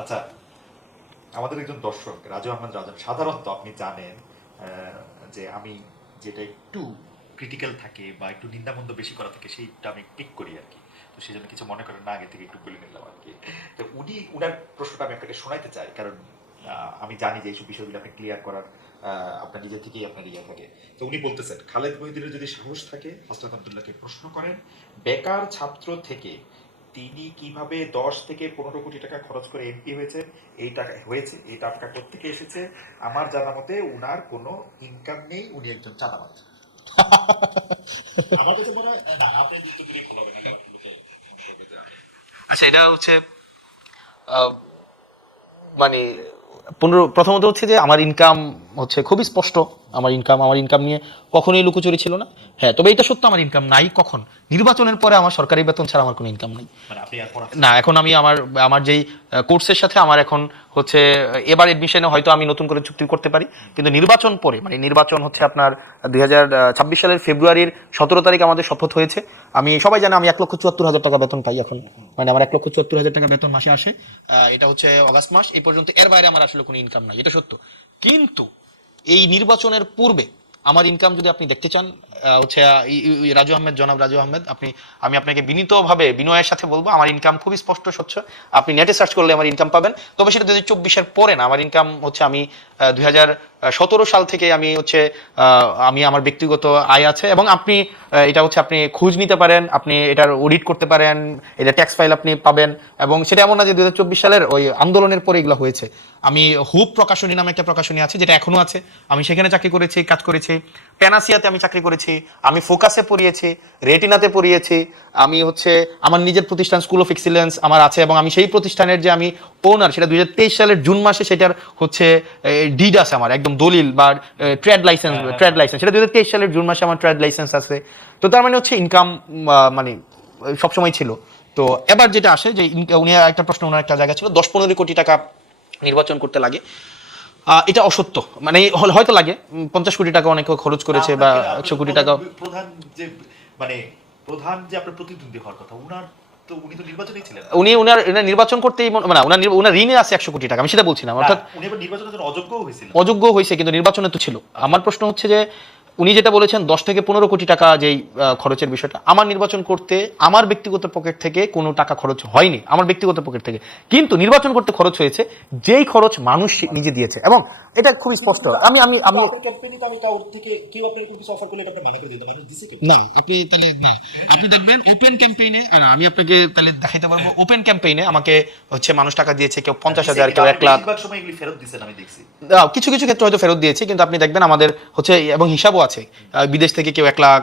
আচ্ছা, আমাদের একজন দর্শক রাজু আহমেদ রাজন, সাধারণত আপনি জানেন যে আমি যেটা একটু ক্রিটিক্যাল থাকে বা একটু নিন্দামন্দ বেশি করা থাকে সেইটা আমি ক্লিক করি আর কি। তো সেই জন্য কিছু মনে করেন না, আগে থেকে একটু বলে নিলাম আর কি। তো উনার প্রশ্নটা আমি আপনাকে শোনাইতে চাই, কারণ আমি জানি যে এইসব বিষয়গুলো আপনি ক্লিয়ার করার আপনার নিজে থেকেই আপনার ইয়ে থাকে। তো উনি বলতেছেন, খালেদ মহিউদ্দিনের যদি সাহস থাকে হযরত আব্দুল্লাহকে প্রশ্ন করেন, বেকার ছাত্র থেকে তিনি কিভাবে 10 থেকে 15 কোটি টাকা খরচ করে এমপি হয়েছে, এই টাকা কোত্থেকে এসেছে? আমার জানা মতে উনার কোনো ইনকাম নেই, উনি একজন চাঁদাবাজ। আমার কাছে মনে হয় না, আপনি যুক্ত দিলে ভালো হবে না, কারণ লোকে মনে করবে যে আচ্ছা, এটা হচ্ছে মানে প্রথমত হচ্ছে যে আমার ইনকাম হচ্ছে খুবই স্পষ্ট। আমার ইনকাম নিয়ে কখনোই লুকোচুরি ছিল না। হ্যাঁ, তবে এটা সত্য, আমার ইনকাম নাই। কখন? নির্বাচনের পরে আমার সরকারি বেতন ছাড়া আমার কোনো ইনকাম নাই। মানে আপনি এখন না, এখন আমি আমার আমার যেই কোর্সের সাথে আমার এখন হচ্ছে এবার এডমিশনে হয়তো আমি নতুন করে চুক্তি করতে পারি, কিন্তু নির্বাচন পরে, মানে নির্বাচন হচ্ছে আপনার 2026 সালের ফেব্রুয়ারির 17 তারিখ আমাদের শপথ হয়েছে। আমি সবাই জানে আমি 1,74,000 টাকা বেতন পাই এখন। মানে আমার 1,74,000 টাকা বেতন মাসে আসে। এটা হচ্ছে অগাস্ট মাস এই পর্যন্ত। এর বাইরে আমার আসলে কোনো ইনকাম নাই, এটা সত্য। কিন্তু এই নির্বাচনের পূর্বে আমার ইনকাম যদি আপনি দেখতে চান, হচ্ছে জনাব রাজু আহমেদ, আমি আপনাকে বিনীতভাবে বিনয়ের সাথে বলবো, আমার ইনকাম খুবই স্পষ্ট স্বচ্ছ। আপনি নেটে সার্চ করলে আমার ইনকাম পাবেন। তবে সেটা 2024-এর পরে না। আমার ইনকাম হচ্ছে আমি 2017 সাল থেকে আমি হচ্ছে আমি আমার ব্যক্তিগত আয় আছে, এবং আপনি এটা হচ্ছে আপনি খোঁজ নিতে পারেন, আপনি এটার অডিট করতে পারেন, এটা ট্যাক্স ফাইল আপনি পাবেন। এবং সেটা এমন না যে 2024 সালের ওই আন্দোলনের পরে এগুলো হয়েছে। আমি হুপ প্রকাশনী নামে একটা প্রকাশনী আছে, যেটা এখনো আছে, আমি সেখানে চাকরি করেছি, কাজ করেছি। প্যানাসিয়াতে আমি চাকরি করেছি, আমি ফোকাসে পড়িয়েছি, রেটিনাতে পড়িয়েছি। আমি হচ্ছে আমার নিজের প্রতিষ্ঠান স্কুল অফ এক্সিলেন্স আমার আছে, এবং আমি সেই প্রতিষ্ঠানের যে আমি ওনার, সেটা 2023 সালের জুন মাসে সেটার হচ্ছে ডিড আছে আমার, একদম দলিল বা ট্রেড লাইসেন্স সেটা 2023 সালের জুন মাসে আমার ট্রেড লাইসেন্স আছে। তো তার মানে হচ্ছে ইনকাম মানে সবসময় ছিল। তো এবার যেটা আসে যে উনি একটা প্রশ্ন, ওনার একটা জায়গা ছিল 10-15 কোটি টাকা নির্বাচন করতে লাগে। এটা অসত্য। মানে হয়তো লাগে 50 কোটি টাকা অনেকে খরচ করেছে, বা 100 কোটি টাকা। প্রধান যে মানে প্রধান যে আপনার প্রতিদ্বন্দ্বী হওয়ার কথা, উনি তো নির্বাচনেই ছিলেন। উনার নির্বাচন করতেই মানে উনার ঋণে আছে 100 কোটি টাকা, আমি সেটা বলছি না। অর্থাৎ উনি এবার নির্বাচনের জন্য অযোগ্য হয়েছিল। অযোগ্য হয়েছে, কিন্তু নির্বাচনে তো ছিল। আমার প্রশ্ন হচ্ছে যে উনি যেটা বলেছেন 10 থেকে 15 কোটি টাকা যেই খরচের বিষয়টা, আমার নির্বাচন করতে আমার ব্যক্তিগত পকেট থেকে কোনো টাকা খরচ হয়নি, আমার ব্যক্তিগত পকেট থেকে। কিন্তু নির্বাচন করতে খরচ হয়েছে যেই খরচ মানুষ নিজে দিয়েছে, এবং এটা খুবই স্পষ্ট। আমি আমি আমি না, আপনি তাহলে না, আপনি দেখবেন ওপেন ক্যাম্পেইনে, না আমি আপনাকে তাহলে দেখাইতে পারবো, ওপেন ক্যাম্পেইনে আমাকে হচ্ছে মানুষ টাকা দিয়েছে, কেউ 50,000, কেউ 1 লাখ। বেশিরভাগ সময় এগুলি ফেরত দিয়েছেন আমি দেখছি। কিছু কিছু ক্ষেত্রে হয়তো ফেরত দিয়েছি, কিন্তু আপনি দেখবেন আমাদের হচ্ছে, এবং হিসাবও আছে, বিদেশ থেকে কেউ 1 লাখ।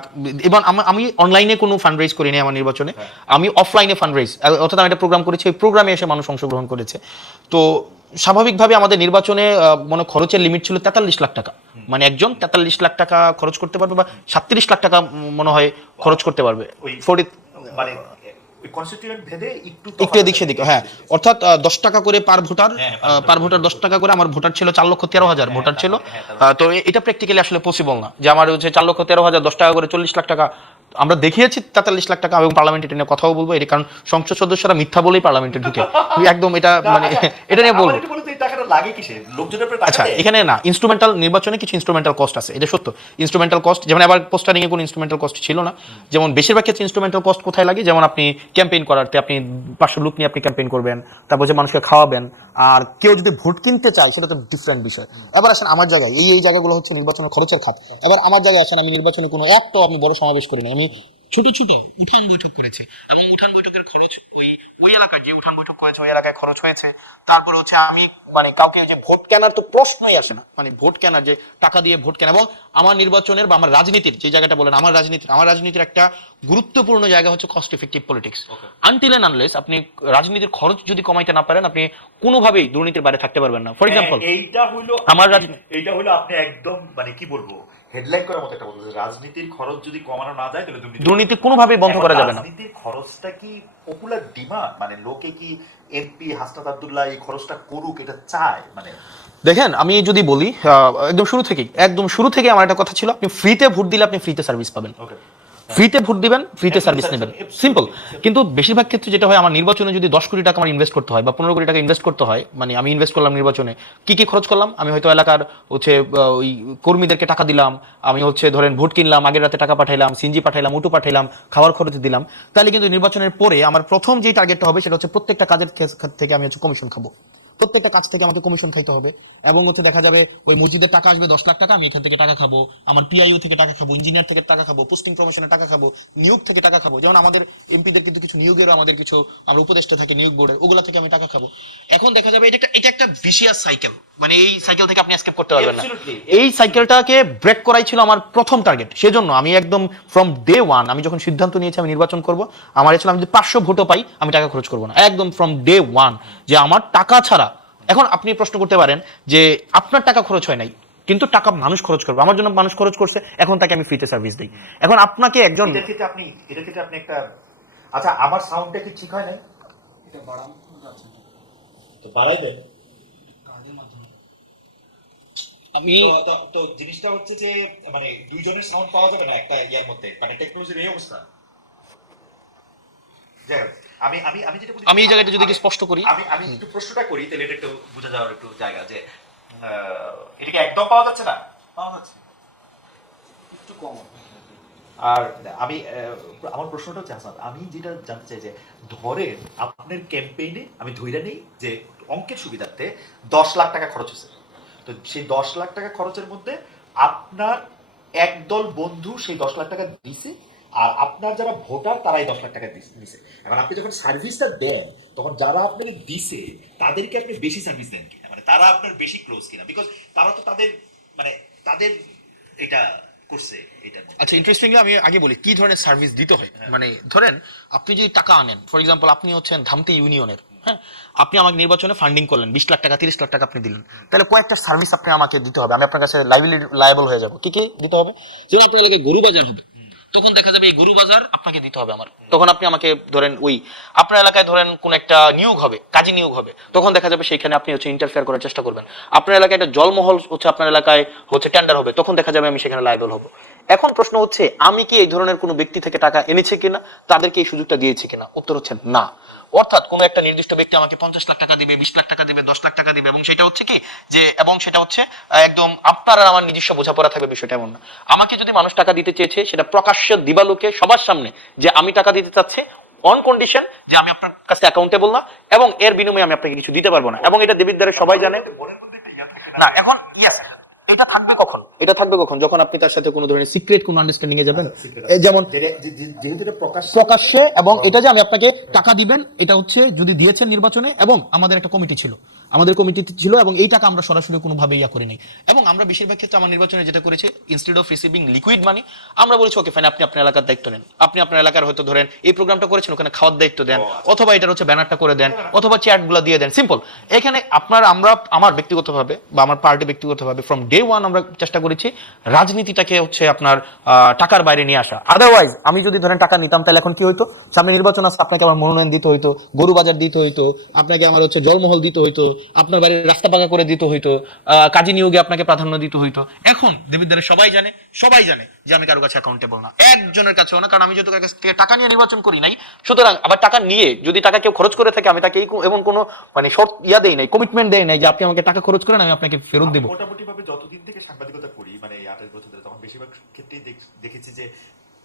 এবং আমি অনলাইনে কোনো ফান্ড রেজ করিনি আমার নির্বাচনে, আমি অফলাইনে ফান্ড রেজ, অর্থাৎ আমি একটা প্রোগ্রাম করেছি, ওই প্রোগ্রামে এসে মানুষ অংশগ্রহণ করেছে। তো স্বাভাবিকভাবে আমাদের নির্বাচনে মনে খরচের লিমিট ছিল 43 লাখ টাকা। মানে একজন 43 লাখ টাকা খরচ করতে পারবে, বা 37 লাখ টাকা মনে হয় খরচ করতে পারবে। মানে কনস্টিটিউয়েন্ট ভেদে একটু এদিক সেদিক, হ্যাঁ। অর্থাৎ 10 টাকা করে পার ভোটার 10 টাকা করে। আমার ভোটার ছিল 4,13,000 ভোটার ছিল। তো এটা প্র্যাকটিক্যালি আসলে পসিবল না যে আমার হচ্ছে 4,13,000 10 টাকা করে 40 লাখ টাকা। আমরা দেখিয়েছি 43 লাখ টাকা, এবং পার্লামেন্টে এটা নিয়ে কথাও বলবো, এটা কারণ সংসদ সদস্যরা মিথ্যা বলেই পার্লামেন্টে ঢুকে, একদম এটা মানে এটা নিয়ে বলবো। আচ্ছা, এখানে না, ইনস্ট্রুমেন্টাল নির্বাচনে কিছু ইনস্ট্রুমেন্টাল কস্ট আছে, এটা সত্য। ইনস্ট্রুমেন্টাল কস্ট, যেমন এবার পোস্টারিং এ কোনো ইনস্ট্রুমেন্টাল কস্ট ছিল না। যেমন বেশিরভাগ ক্ষেত্রে ইনস্ট্রুমেন্টাল কস্ট কোথায় লাগে, যেমন আপনি ক্যাম্পেইন করাতে আপনি 500 লোক নিয়ে আপনি ক্যাম্পেইন করবেন, তারপর যে মানুষকে খাওয়াবেন, আর কেউ যদি ভোট কিনতে চায় সেটা তো ডিফারেন্ট বিষয়। এবার আসেন আমার জায়গায়, এই জায়গাগুলো হচ্ছে নির্বাচনের খরচের খাত। এবার আমার জায়গায় আসেন, আমি নির্বাচনে কোনো একটাও আমি বড় সমাবেশ করিনি, আমি ছোট ছোট উঠান বৈঠক করেছি, এবং উঠান বৈঠকের খরচ ওই এলাকায় যে উঠান বৈঠক করেছে ওই এলাকায় খরচ হয়েছে। তারপরে হচ্ছে আমি মানে কাউকে যে ভোট কেনার তো প্রশ্নই আসে না, মানে ভোট কেনার যে টাকা দিয়ে ভোট কেনা। এবং আমার নির্বাচনের বা আমার রাজনীতির যে জায়গাটা বলেন, আমার রাজনীতির একটা গুরুত্বপূর্ণ জায়গা হচ্ছে cost effective politics. Until and unless আপনি রাজনীতির খরচ যদি কমাইতে না পারেন, আপনি কোনোভাবেই দুর্নীতির বাইরে থাকতে পারবেন না। ফর এক্সাম্পল, এইটা হইলো আপনি একদম মানে কি বলবো, হেডলাইন করার মতো একটা বলবো, রাজনীতির খরচ যদি কমানো না যায় তাহলে দুর্নীতি কোনোভাবেই বন্ধ করা যাবে না। রাজনীতির খরচটা কি পপুলার ডিমান্ড, মানে লোকে কি এমপি হাসনাত আব্দুল্লাহ এই খরচটা করুক এটা চায়? মানে দেখেন, আমি যদি বলি একদম শুরু থেকে আমার একটা কথা ছিল, আপনি ফ্রিতে ভোট দিলে আপনি ফ্রিতে সার্ভিস পাবেন। ফ্রিতে ভোট দিবেন, ফ্রিতে সার্ভিস Absolutely, নেবেন, absolutely. সিম্পল। কিন্তু বেশিরভাগ ক্ষেত্রে যেটা হয়, আমার নির্বাচনে যদি 10 কোটি টাকা আমার ইনভেস্ট করতে হয় বা 15 কোটি টাকা ইনভেস্ট করতে হয়, মানে আমি ইনভেস্ট করলাম নির্বাচনে, কি কি খরচ করলাম, আমি হয়তো এলাকার হচ্ছে ওই কর্মীদেরকে টাকা দিলাম, আমি হচ্ছে ধরেন ভোট কিনলাম, আগের রাতে টাকা পাঠাইলাম, সিনজি পাঠাইলাম, উটু পাঠাইলাম, খাওয়ার খরচ দিলাম, তাহলে কিন্তু নির্বাচনের পরে আমার প্রথম যে টার্গেটটা হবে সেটা হচ্ছে প্রত্যেকটা কাজের থেকে আমি হচ্ছে কমিশন খাবো, প্রত্যেকটা কাজ থেকে আমাকে কমিশন খাইতে হবে। এবং হচ্ছে দেখা যাবে ওই মসজিদের টাকা আসবে 10 লাখ টাকা, আমি এখান থেকে টাকা খাবো, আমার পিআইইউ থেকে টাকা খাবো, ইঞ্জিনিয়ার থেকে টাকা খাবো, পোস্টিং প্রমোশনের টাকা খাবো, নিয়োগ থেকে টাকা খাবো। যেমন আমাদের এমপিদের কিন্তু কিছু নিয়োগেরও আমাদের কিছু আমরা উপদেষ্টা থাকে নিয়োগ বোর্ডের, ওগুলা থেকে আমি টাকা খাবো। এখন দেখা যাবে এটা একটা ভিশিয়াস সাইকেল, মানে এই সাইকেল থেকে আপনি এসকেপ করতে পারবেন না। Absolutely. এই সাইকেলটাকে ব্রেক করাই ছিল আমার প্রথম টার্গেট। সেজন্য আমি একদম ফ্রম ডে ওয়ান, আমি যখন সিদ্ধান্ত নিয়েছি আমি নির্বাচন করব, আমার ছিল আমি যদি 500 ভোটও পাই আমি টাকা খরচ করবো না, একদম ফ্রম ডে ওয়ান, যে আমার টাকা ছাড়া। এখন আপনি প্রশ্ন করতে পারেন যে আপনার টাকা খরচ হয় নাই, কিন্তু টাকা মানুষ খরচ করবে, আমার জন্য মানুষ খরচ করছে, এখন তাকে আমি ফ্রিতে সার্ভিস দিই। এখন আপনাকে একজন এটার ক্ষেত্রে আপনি একটা, আচ্ছা আমার সাউন্ডটা কি ঠিক হয় নাই? এটা বাড়ানো যাচ্ছে না তো বাড়াই দেন। কাজের মাধ্যমে। আমি তো জিনিসটা হচ্ছে যে মানে দুইজনের সাউন্ড পাওয়া যাবে না একটা ইয়ার মধ্যে, মানে টেকনোলজির এই অবস্থা। যাই হোক, আমি আমি আমি যেটা বলি, আমি এই জায়গাটা যদি একটু স্পষ্ট করি, আমি একটু প্রশ্নটা করি, তাহলে এটা একটু বোঝা যাওয়ার একটু জায়গা, যে এটা কি একদম পাওয়া যাচ্ছে না? পাওয়া যাচ্ছে একটু কম। আর আমি আমার প্রশ্নটা হচ্ছে হাসান, আমি যেটা জানতে চাই যে ধরেন আপনার ক্যাম্পেইনে আমি ধইরা নেই যে অঙ্কের সুবিধার্থে 10 লাখ টাকা খরচ হয়েছে, তো সেই 10 লাখ টাকা খরচের মধ্যে আপনার একদল বন্ধু সেই 10 লাখ টাকা দিছে, আর আপনার যারা ভোটার তারাই 10 লাখ টাকা দিছে। এখন আপনি যখন সার্ভিসটা দেন, তখন যারা আপনাকে দিছে তাদেরকে আপনি বেশি সার্ভিস দেন কিনা, মানে তারা আপনার বেশি ক্লোজ কিনা, বিকজ তারা তো তাদের মানে তাদের এটা করছে এটার মধ্যে। আচ্ছা, ইন্টারেস্টিংলি আমি আগে বলি কি ধরনের সার্ভিস দিতে হয়। মানে ধরেন আপনি যদি টাকা আনেন, ফর এক্সাম্পল আপনি হচ্ছেন ধামতি ইউনিয়নের, হ্যাঁ, আপনি আমাকে নির্বাচনে ফান্ডিং করলেন, 20 লাখ টাকা 30 লাখ টাকা আপনি দিলেন, তাহলে কয়েকটা সার্ভিস আপনি আমাকে দিতে হবে, আমি আপনার কাছে লাইবল হয়ে যাব। কি কি দিতে হবে? যেমন আপনার এলাকায় গরু বাজার হবে, তখন দেখা যাবে এই গরু বাজার আপনাকে দিতে হবে আমার, তখন আপনি আমাকে ধরেন ওই আপনার এলাকায় ধরেন কোন একটা নিয়োগ হবে, কাজী নিয়োগ হবে, তখন দেখা যাবে সেইখানে আপনি হচ্ছে ইন্টারফেয়ার করার চেষ্টা করবেন। আপনার এলাকায় একটা জলমহল হচ্ছে আপনার এলাকায় হচ্ছে টেন্ডার হবে, তখন দেখা যাবে আমি সেখানে লায়াবল হব। এখন প্রশ্ন হচ্ছে আমি কি এই ধরনের কোনো ব্যক্তি থেকে টাকা এনেছে কিনা, তাদেরকে এই সুযোগটা দিয়েছে কিনা? উত্তর হচ্ছে না। অর্থাৎ কোনো একটা নির্দিষ্ট ব্যক্তি আমাকে 50 লাখ টাকা দিবে, 20 লাখ টাকা দিবে, 10 লাখ টাকা দিবে, এবং সেটা হচ্ছে কি যে, এবং সেটা হচ্ছে একদম আপনার আর আমার নিজস্ব বোঝাপড়া থাকবে, বিষয়টা এমন না। আমাকে যদি মানুষ টাকা দিতে চেয়েছে সেটা প্রকাশ্য দিবালোকে সবার সামনে যে আমি টাকা দিতে চাচ্ছি, অন কন্ডিশন যে আমি আপনার কাছে অ্যাকাউন্টেবল না, এবং এর বিনিময়ে আমি আপনাকে কিছু দিতে পারবো না, এবং এটা দেবিদ্বারে সবাই জানে। না, এখন ইয়েস, এটা থাকবে কখন? এটা থাকবে কখন? যখন আপনি তার সাথে কোনো ধরনের সিক্রেট কোনো আন্ডারস্ট্যান্ডিং এ যাবেন, এই যেমন প্রকাশ্যে, এবং এটা যে আমি আপনাকে টাকা দিবেন, এটা হচ্ছে যদি দিয়েছেন নির্বাচনে, এবং আমাদের একটা কমিটি ছিল, আমাদের কমিটি ছিল, এবং এই টাকা আমরা সরাসরি কোনোভাবে ইয়া করি নাই। এবং আমরা বেশিরভাগ ক্ষেত্রে আমার নির্বাচনে যেটা করেছি, instead of receiving liquid money, আমরা বলেছি ওকে ফাইন, আপনি আপনার এলাকার দায়িত্ব নেন, আপনি আপনার এলাকার হয়তো ধরেন এই প্রোগ্রামটা করেছেন, ওখানে খাওয়ার দায়িত্ব দেন, অথবা এটার হচ্ছে ব্যানারটা করে দেন, অথবা চ্যাটগুলো দিয়ে দেন, সিম্পল। এখানে আমরা আমার ব্যক্তিগতভাবে বা আমার পার্টি ব্যক্তিগতভাবে ফ্রম ডে ওয়ান আমরা চেষ্টা করেছি রাজনীতিটাকে হচ্ছে আপনার টাকার বাইরে নিয়ে আসা। আদারওয়াইজ আমি যদি ধরেন টাকা নিতাম, তাহলে এখন কি হইতো, সামনে নির্বাচন আছে, আপনাকে আমার মনোনয়ন দিতে হইতো, গরু বাজার দিতে হইতো, আপনাকে আমার হচ্ছে জলমহল দিতে হইতো, আপনার বাড়ির রাস্তা পাকা করে দিতে হইতো, কাজী নিয়োগে আপনাকে প্রাধান্য দিতে হইতো। এখন দেবিদ্বারে সবাই জানে যে আমি কারো কাছে অ্যাকাউন্টেবল না, একজনের কাছেও না, কারণ আমি যত কাছ থেকে টাকা নিয়ে নির্বাচন করি নাই। সুতরাং আবার টাকা নিয়ে যদি টাকা কেউ খরচ করে থাকে, আমি তাকে এমন কোনো মানে শর্ত দেই নাই, কমিটমেন্ট দেই নাই যে আপনি আমাকে টাকা খরচ করেন আমি আপনাকে ফেরত দিব। মোটামুটি ভাবে যতদিন থেকে সাংবাদিকতা করি, মানে 28 বছর ধরে, তখন বেশিরভাগ ক্ষেত্রেই দেখেছি যে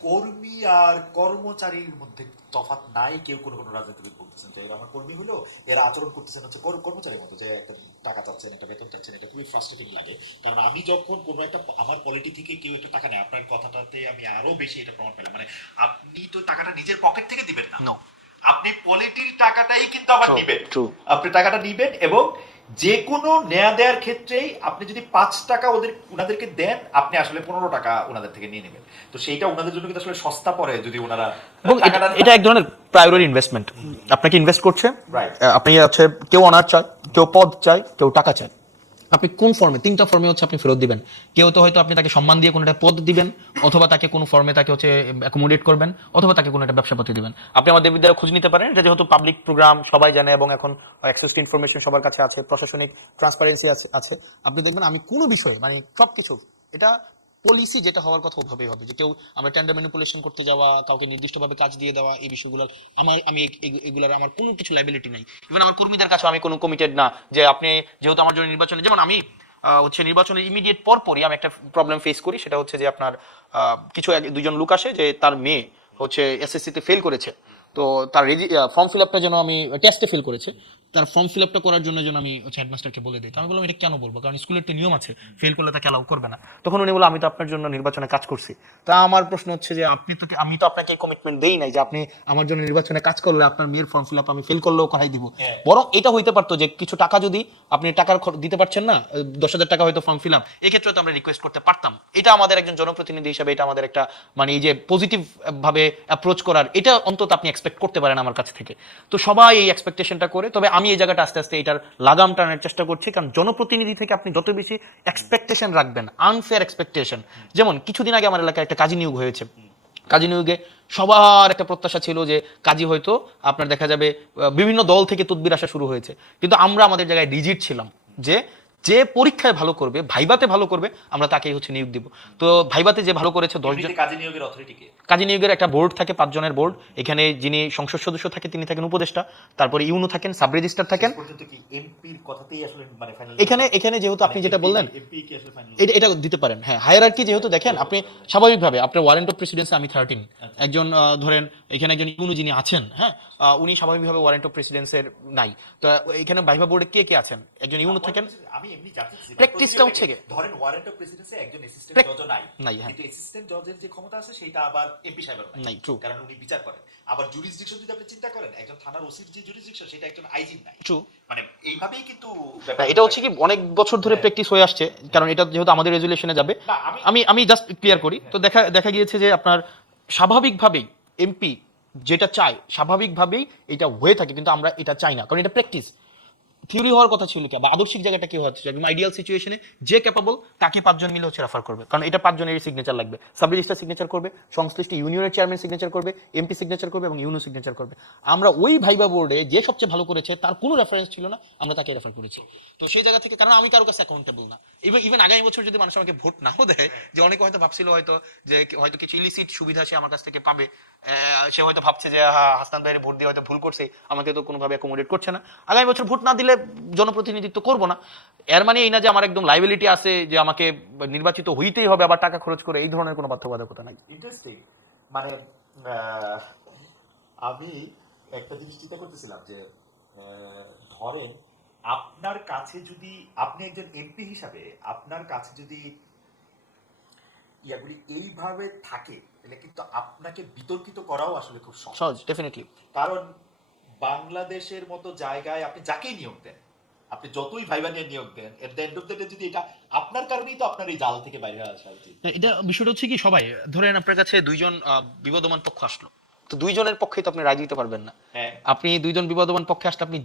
কর্মী আর কর্মচারীর মধ্যে তফাৎ নাই। কেউ কোনো কোনো রাজনীতিবিদ বলতেছেন যে এরা আমার কর্মী হলো, এরা আচরণ করতেছেন হচ্ছে কর্মচারীর মতো, যে একটা টাকা চাচ্ছেন, একটা বেতন চাচ্ছেন। এটা খুবই ফ্রাস্ট্রেটিং লাগে, কারণ আমি যখন কোনো একটা আমার পলিটি থেকে কেউ একটা টাকা নেয়, আপনার কথাটাতে আমি আরো বেশি এটা প্রমাণ পেলাম, মানে আপনি তো টাকাটা নিজের পকেট থেকে দিবেন না, আপনি পলিটির টাকাটাই কিন্তু আবার নিবেন, আপনি টাকাটা নিবেন, এবং যে কোনো নেয়া দেওয়ার ক্ষেত্রেই আপনি যদি 5 টাকা ওনাদেরকে দেন, আপনি আসলে 15 টাকা ওনাদের থেকে নিয়ে নেবেন। তো সেইটা ওনাদের জন্য কিন্তু আসলে সস্তা পড়ে যদি ওনারা, এবং এটা এক ধরনের প্রায়োরিটি ইনভেস্টমেন্ট, আপনাকে ইনভেস্ট করছে। আপনি হচ্ছে কেউ অনার চায়, কেউ পদ চায়, কেউ টাকা চায়, আপনি কোন ফর্মে, 3টা ফর্মে হচ্ছে আপনি ফেরত দিবেন। কেউ তো হয়তো আপনি তাকে সম্মান দিয়ে কোনো একটা পদ দিবেন, অথবা তাকে কোনো ফর্মে তাকে হচ্ছে অ্যাকোমোডেট করবেন, অথবা তাকে কোনো একটা ব্যবসাপাতি দিবেন। আপনি আমাদের বিদ্যালয়ে খোঁজ নিতে পারেন, এটা যেহেতু পাবলিক প্রোগ্রাম সবাই জানে, এবং এখন অ্যাক্সেস টু ইনফরমেশন সবার কাছে আছে, প্রশাসনিক ট্রান্সপারেন্সি আছে। আপনি দেখবেন আমি কোনো বিষয়ে মানে সবকিছু এটা পলিসি যেটা হওয়ার কথা ওভাবেই হবে, যে কেউ আমরা টেন্ডার ম্যানিপুলেশন করতে যাওয়া, কাউকে নির্দিষ্টভাবে কাজ দিয়ে দেওয়া, এই বিষয়গুলোর আমি এগুলার আমার কোনো কিছু লাইবিলিটি নাই। ইভেন আমার কর্মীদের কাছে আমি কোনো কমিটেড না যে আপনি যেহেতু আমার জন্য নির্বাচনে, যেমন আমি হচ্ছে নির্বাচনের ইমিডিয়েট পরপরই আমি একটা প্রবলেম ফেস করি, সেটা হচ্ছে যে আপনার কিছু দুইজন লোক আসে যে তার মেয়ে হচ্ছে এসএসসিতে ফেল করেছে, তো তার ফর্ম ফিল আপটা যেন আমি টেস্টে ফেল করেছে, তার ফর্ম ফিল আপটা করার জন্য যেন আমি হচ্ছে হেডমাস্টারকে বলে দিই। তো আমি বললাম এটা কেন বলবো, কারণ স্কুলের একটা নিয়ম আছে, ফেল করলে তাকে অ্যালাউ করবে না। তখন উনি বললো আমি তো আপনার জন্য নির্বাচনে কাজ করছি। তা আমার প্রশ্ন হচ্ছে যে আমি তো আপনাকে কমিটমেন্ট দেই নাই যে আপনি আমার জন্য নির্বাচনে কাজ করলে আপনার মেয়ের ফর্ম ফিল আপ আমি ফেল করলেও করাই দিব। বরং এটা হইতে পারতো যে কিছু টাকা যদি আপনি টাকার দিতে পারছেন না, 10,000 টাকা হয়তো ফর্ম ফিল আপ, এক্ষেত্রে তো আমরা রিকোয়েস্ট করতে পারতাম। এটা আমাদের একজন জনপ্রতিনিধি হিসাবে এটা আমাদের একটা মানে এই যে পজিটিভ ভাবে অ্যাপ্রোচ করার, এটা অন্তত আপনি এক্সপেক্ট করতে পারেন আমার কাছ থেকে। তো সবাই এই এক্সপেকটেশনটা করে, তবে আমি এই জায়গাটা আস্তে আস্তে এটার লাগাম টানার চেষ্টা করছি, কারণ জনপ্রতিনিধি থেকে আপনি যত বেশি এক্সপেকটেশন রাখবেন, আনফেয়ার এক্সপেকটেশন, যেমন কিছুদিন আগে আমার এলাকায় একটা কাজী নিয়োগ হয়েছে, কাজী নিয়োগে সবার একটা প্রত্যাশা ছিল যে কাজী হয়তো আপনার দেখা যাবে বিভিন্ন দল থেকে তদবির আসা শুরু হয়েছে, কিন্তু আমরা আমাদের জায়গায় রিজিড ছিলাম যে যে পরীক্ষায় ভালো করবে, ভাইবাতে ভালো করবে, আমরা তাকেই হচ্ছে নিয়োগ দিব। তো ভাইবাতে যে ভালো করেছে 10 জন, এমনিতে কাজী নিয়োগের অথরিটিকে কাজী নিয়োগের একটা বোর্ড থাকে, 5 জনের বোর্ড। এখানে যিনি সংসদ সদস্য থাকে তিনি থাকেন উপদেষ্টা, তারপরে ইউনো থাকেন, সাব রেজিস্ট্রার থাকেন। শেষ পর্যন্ত কি এমপির কথাতেই আসলে মানে ফাইনাল এখানে যেহেতু আপনি যেটা বললেন এমপি কি আসলে ফাইনাল এটা দিতে পারেন, হ্যাঁ। হায়ারার্কি যেহেতু দেখেন আপনি স্বাভাবিকভাবে আপনার ওয়ারেন্ট অফ প্রেসিডেন্সি আমি 13, একজন ধরেন এখানে একজন ইউনো যিনি আছেন, হ্যাঁ, উনি স্বাভাবিকভাবে ওয়ারেন্ট অফ প্রেসিডেন্সের নাই। তো এখানে ভাইভা বোর্ডে কে কে আছেন, একজন ইউনো থাকেন। আমি এমনি জানতে চাচ্ছি প্র্যাকটিসটা হচ্ছে কি ধরেন ওয়ারেন্ট অফ প্রেসিডেন্সি একজন অ্যাসিস্ট্যান্ট জজও নাই, নাই, হ্যাঁ, কিন্তু অ্যাসিস্ট্যান্ট জজের যে ক্ষমতা আছে সেটা আবার এমপি সাহেবের নাই, ট্রু, কারণ উনি বিচার করেন। আবার জুরিসডিকশন যদি আপনি চিন্তা করেন, একজন থানার ওসির যে জুরিসডিকশন সেটা একজন আইজির নাই, ট্রু। মানে এইভাবেই কিন্তু এটা হচ্ছে কি অনেক বছর ধরে প্র্যাকটিস হয়ে আসছে, কারণ এটা যেহেতু আমাদের রেজুলেশনে যাবে। না, আমি জাস্ট ক্লিয়ার করি। তো দেখা গিয়েছে যে আপনার স্বাভাবিকভাবেই এমপি যেটা চায় স্বাভাবিকভাবেই এটা হয়ে থাকে, কিন্তু আমরা এটা চাই না, কারণ এটা প্র্যাকটিস। থিওরি হওয়ার কথা ছিল কি, বা আদর্শিক জায়গাটা কি হচ্ছে, একদম আইডিয়াল সিচুয়েশনে যে ক্যাপাবল তাকে 5 জন মিলে হচ্ছে রেফার করবে, কারণ এটা 5 জনের সিগনেচার লাগবে। সাব রেজিস্ট্রার সিগনেচার করবে, সংশ্লিষ্ট ইউনিয়নের চেয়ারম্যান সিগনেচার করবে, এমপি সিগনেচার করবে এবং ইউনো সিগনেচার করবে। আমরা ওই ভাইবা বোর্ডে যে সবচেয়ে ভালো করেছে তার কোনো রেফারেন্স ছিল না, আমরা তাকে রেফার করেছি। তো সেই জায়গা থেকে, কারণ আমি কারো কাছে অ্যাকাউন্টেবল না, ইভেন আগামী বছর যদি মানুষ আমাকে ভোট নাও দেয়, যে অনেকে হয়তো ভাবছিল হয়তো যে হয়তো কিছু ইলিসিট সুবিধা সে আমার কাছ থেকে পাবে, সে হয়তো ভাবছে যে হাসনাত ভাইয়ের ভোট দিয়ে হয়তো ভুল করছে, আমাকে তো কোনোভাবে অ্যাকোমোডেট করছে না, আগামী বছর ভোট না দিলে জনপ্রতিনিধিত্ব করবো না। এর মানে এই না যে আমার একদম লাইবিলিটি আছে যে আমাকে নির্বাচিত হইতেই হবে আবার টাকা খরচ করে, এই ধরনের কোনো বাধ্যবাধকতা নাই। ইন্টারেস্টিং। মানে আমি একটা জিনিস চিন্তা করতেছিলাম যে ধরেন আপনার কাছে যদি আপনি একজন এমপি হিসাবে আপনার কাছে যদি ইয়াগুলি এইভাবে থাকে, তাহলে কিন্তু আপনাকে বিতর্কিত করাও আসলে খুব সহজ, ডেফিনেটলি। কারণ বাংলাদেশের মতো জায়গায় আপনি যাকেই নিয়োগ দেন, আপনি যতই ভাইবা নিয়ে নিয়োগ দেন, at the end of the day যদি এটা আপনার কারণেই তো আপনার এই জাল থেকে বাইরে আসা উচিত। এটা বিষয়টা হচ্ছে কি, সবাই ধরেন আপনার কাছে 2 জন বিবাদমান পক্ষ আসলো, তো 2 জনের পক্ষেই তো আপনি রায় দিতে পারবেন না। আপনি 2 জন বিবাদমান পক্ষে আসলে আপনি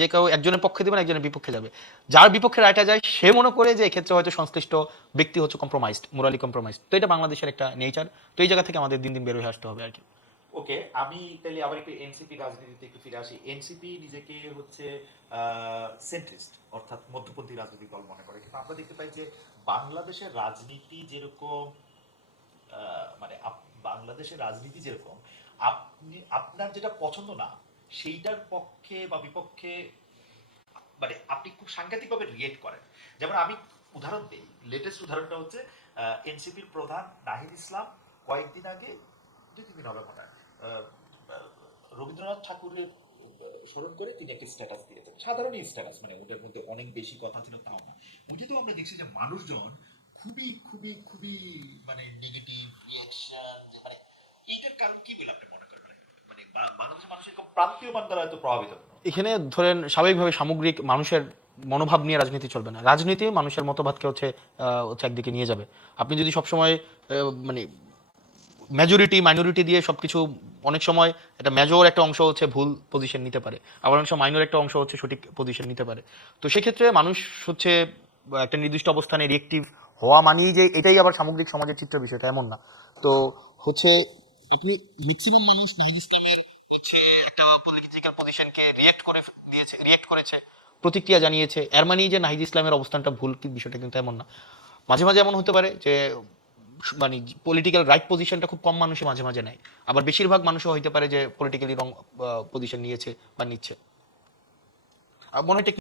যে কেউ একজনের পক্ষে দিবেন, একজনের বিপক্ষে যাবে। যার বিপক্ষে রায়টা যায় সে মনে করে যে এক্ষেত্রে হয়তো সংশ্লিষ্ট ব্যক্তি হচ্ছে কম্প্রোমাইজড, মোরালি কম্প্রোমাইজড। তো এটা বাংলাদেশের একটা নেচার। তো এই জায়গা থেকে আমাদের দিন দিন বের হয়ে আসতে হবে আর কি। ওকে, আমি তাহলে আবার একটু এনসিপি রাজনীতিতে একটু ফিরে আসি। এনসিপি নিজেকে হচ্ছে সেন্ট্রিস্ট অর্থাৎ মধ্যপন্থী রাজনৈতিক দল মনে করে, কিন্তু আমরা দেখতে পাই যে বাংলাদেশের রাজনীতি যেরকম মানে বাংলাদেশের রাজনীতি যেরকম আপনি আপনার যেটা পছন্দ না সেইটার পক্ষে বা বিপক্ষে মানে আপনি খুব সাংঘাতিকভাবে রিয়েক্ট করেন। যেমন আমি উদাহরণ দিই, লেটেস্ট উদাহরণটা হচ্ছে এনসিপির প্রধান নাহিদ ইসলাম কয়েকদিন আগে, 2-3 দিন হবে মনে হয়, রবীন্দ্রনাথ ঠাকুরের স্মরণ করে তিনি একটা স্ট্যাটাস দিয়েছেন, সাধারণ স্ট্যাটাস, মানে ওদের মধ্যে অনেক বেশি কথা ছিল তাও না। ওইটাতেও আমরা দেখছি যে মানুষজন খুবই খুবই খুবই মানে নেগেটিভ রিয়াকশন, মানে এইটার কারণ কি বলে আপনি মনে করেন? মানে বাংলাদেশের মানুষের প্রান্তীয় দ্বারা এত প্রভাবিত। এখানে ধরেন স্বাভাবিকভাবে সামগ্রিক মানুষের মনোভাব নিয়ে রাজনীতি চলবে না, রাজনীতি মানুষের মতবাদকে হচ্ছে একদিকে নিয়ে যাবে। আপনি যদি সবসময় মানে মেজরিটি মাইনরিটি দিয়ে সবকিছু, অনেক সময় একটা মেজর একটা অংশ হচ্ছে ভুল পজিশন নিতে পারে, আবার অনেক সময় মাইনর একটা অংশ হচ্ছে সঠিক পজিশন নিতে পারে। তো সেক্ষেত্রে মানুষ হচ্ছে একটা নির্দিষ্ট অবস্থানে রিয়েক্টিভ হওয়া মানেই যে এটাই আবার সামগ্রিক সমাজের চিত্র, বিষয়টা এমন না। তো হচ্ছে আপনি ম্যাক্সিমাম মানুষ নাহিদ ইসলামের হচ্ছে একটা পলিটিক্যাল পজিশনকে রিয়েক্ট করেছে, প্রতিক্রিয়া জানিয়েছে, এর মানেই যে নাহিদ ইসলামের অবস্থানটা ভুল, কি বিষয়টা কিন্তু এমন না। মাঝে মাঝে এমন হতে পারে যে মানে পলিটিক্যাল রাইট পজিশনটা খুব কম মানুষই মাঝে মাঝে নেয়, আবার বেশিরভাগ মানুষও হইতে পারে যে পলিটিক্যালি রং পজিশন নিয়েছে বা নিচ্ছে। আর মনে হয়